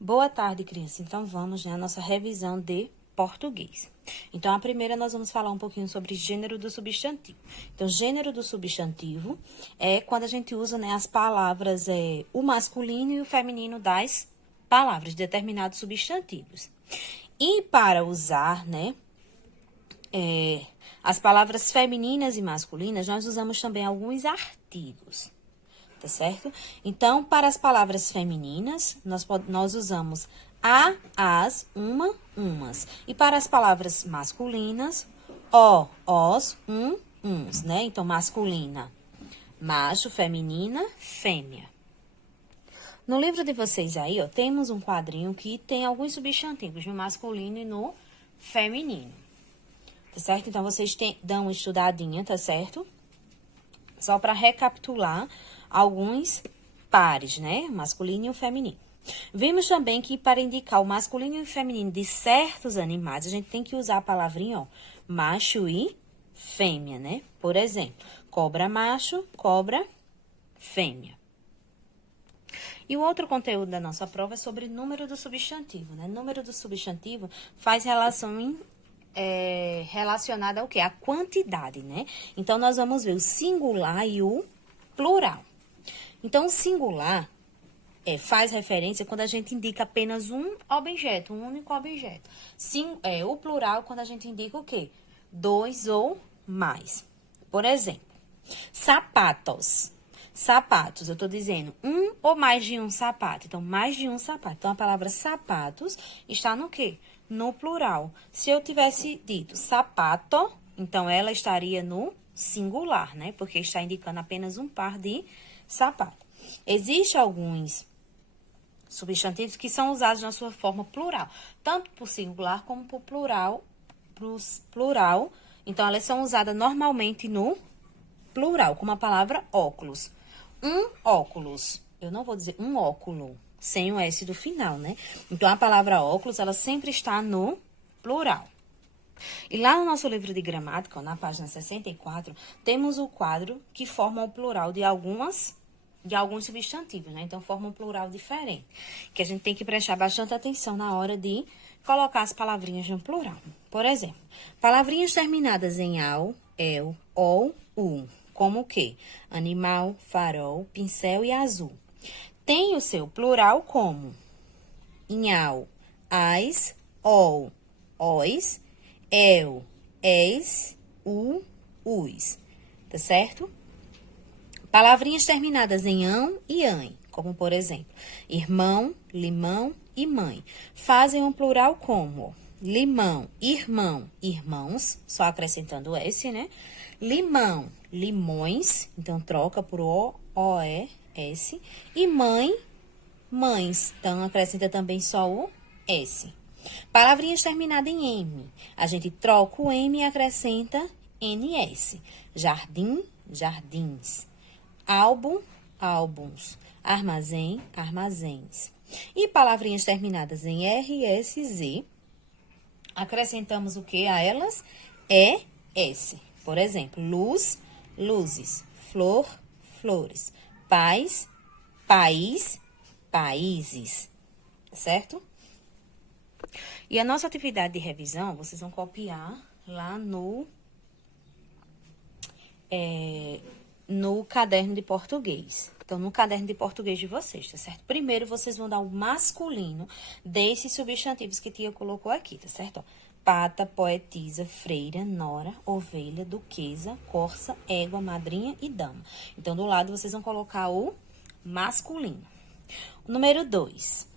Boa tarde, criança. Então, vamos, à nossa revisão de português. Então, a primeira nós vamos falar um pouquinho sobre gênero do substantivo. Então, gênero do substantivo é quando a gente usa, as palavras, o masculino e o feminino das palavras, de determinados substantivos. E para usar, as palavras femininas e masculinas, nós usamos também alguns artigos. Tá certo? Então, para as palavras femininas, nós usamos a, as, uma, umas. E para as palavras masculinas, o, os, uns, né? Então, masculina, macho, feminina, fêmea. No livro de vocês aí, temos um quadrinho que tem alguns substantivos no masculino e no feminino. Tá certo? Então, vocês dão uma estudadinha, tá certo? Só para recapitular alguns pares, masculino e o feminino. Vimos também que para indicar o masculino e o feminino de certos animais, a gente tem que usar a palavrinha, macho e fêmea, Por exemplo, cobra macho, cobra fêmea. E o outro conteúdo da nossa prova é sobre número do substantivo, Número do substantivo faz relação relacionada ao quê? A quantidade, Então, nós vamos ver o singular e o plural. Então, o singular faz referência quando a gente indica apenas um objeto, um único objeto. O plural quando a gente indica o quê? Dois ou mais. Por exemplo, sapatos. Sapatos, eu tô dizendo um ou mais de um sapato. Então, mais de um sapato. Então, a palavra sapatos está no quê? No plural. Se eu tivesse dito sapato, então ela estaria no singular, Porque está indicando apenas um par de sapato. Existem alguns substantivos que são usados na sua forma plural, tanto por singular como por plural. Então, elas são usadas normalmente no plural, como a palavra óculos. Um óculos. Eu não vou dizer um óculo, sem o S do final, Então, a palavra óculos, ela sempre está no plural. E lá no nosso livro de gramática, na página 64, temos o quadro que forma o plural de alguns substantivos, Então, forma um plural diferente, que a gente tem que prestar bastante atenção na hora de colocar as palavrinhas no plural. Por exemplo, palavrinhas terminadas em ao, el, ou, u, como o quê? Animal, farol, pincel e azul. Tem o seu plural como inhal, as, ol, os, el, es, us. Tá certo? Palavrinhas terminadas em ão e ãe, como por exemplo, irmão, limão e mãe. Fazem um plural como limão, irmão, irmãos, só acrescentando o S, Limão, limões, então troca por O-E-S. E mãe, mães, então acrescenta também só o S. Palavrinhas terminadas em M, a gente troca o M e acrescenta NS. Jardim, jardins. Álbum, álbuns. Armazém, armazéns. E palavrinhas terminadas em R, S, Z, acrescentamos o que a elas? ES. Por exemplo, luz, luzes. Flor, flores. Paz, país, países. Certo? E a nossa atividade de revisão, vocês vão copiar lá no caderno de português. Então, no caderno de português de vocês, tá certo? Primeiro, vocês vão dar o masculino desses substantivos que tia colocou aqui, tá certo? Pata, poetisa, freira, nora, ovelha, duquesa, corça, égua, madrinha e dama. Então, do lado, vocês vão colocar o masculino. O número 2.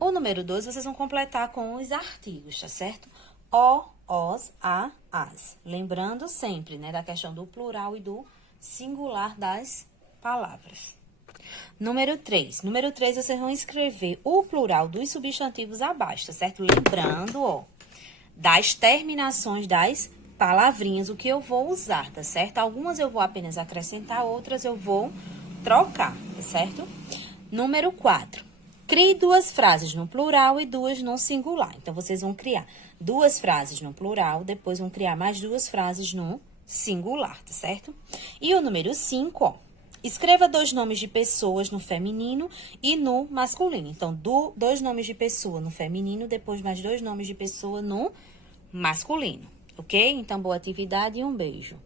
O número 2, vocês vão completar com os artigos, tá certo? O, os, a, as. Lembrando sempre, da questão do plural e do singular das palavras. Número 3. Número 3, vocês vão escrever o plural dos substantivos abaixo, tá certo? Lembrando, das terminações das palavrinhas, o que eu vou usar, tá certo? Algumas eu vou apenas acrescentar, outras eu vou trocar, tá certo? Número 4. Crie 2 frases no plural e 2 no singular. Então, vocês vão criar 2 frases no plural, depois vão criar mais 2 frases no singular, tá certo? E o número 5, Escreva 2 nomes de pessoas no feminino e no masculino. Então, 2 nomes de pessoa no feminino, depois mais 2 nomes de pessoa no masculino, ok? Então, boa atividade e um beijo.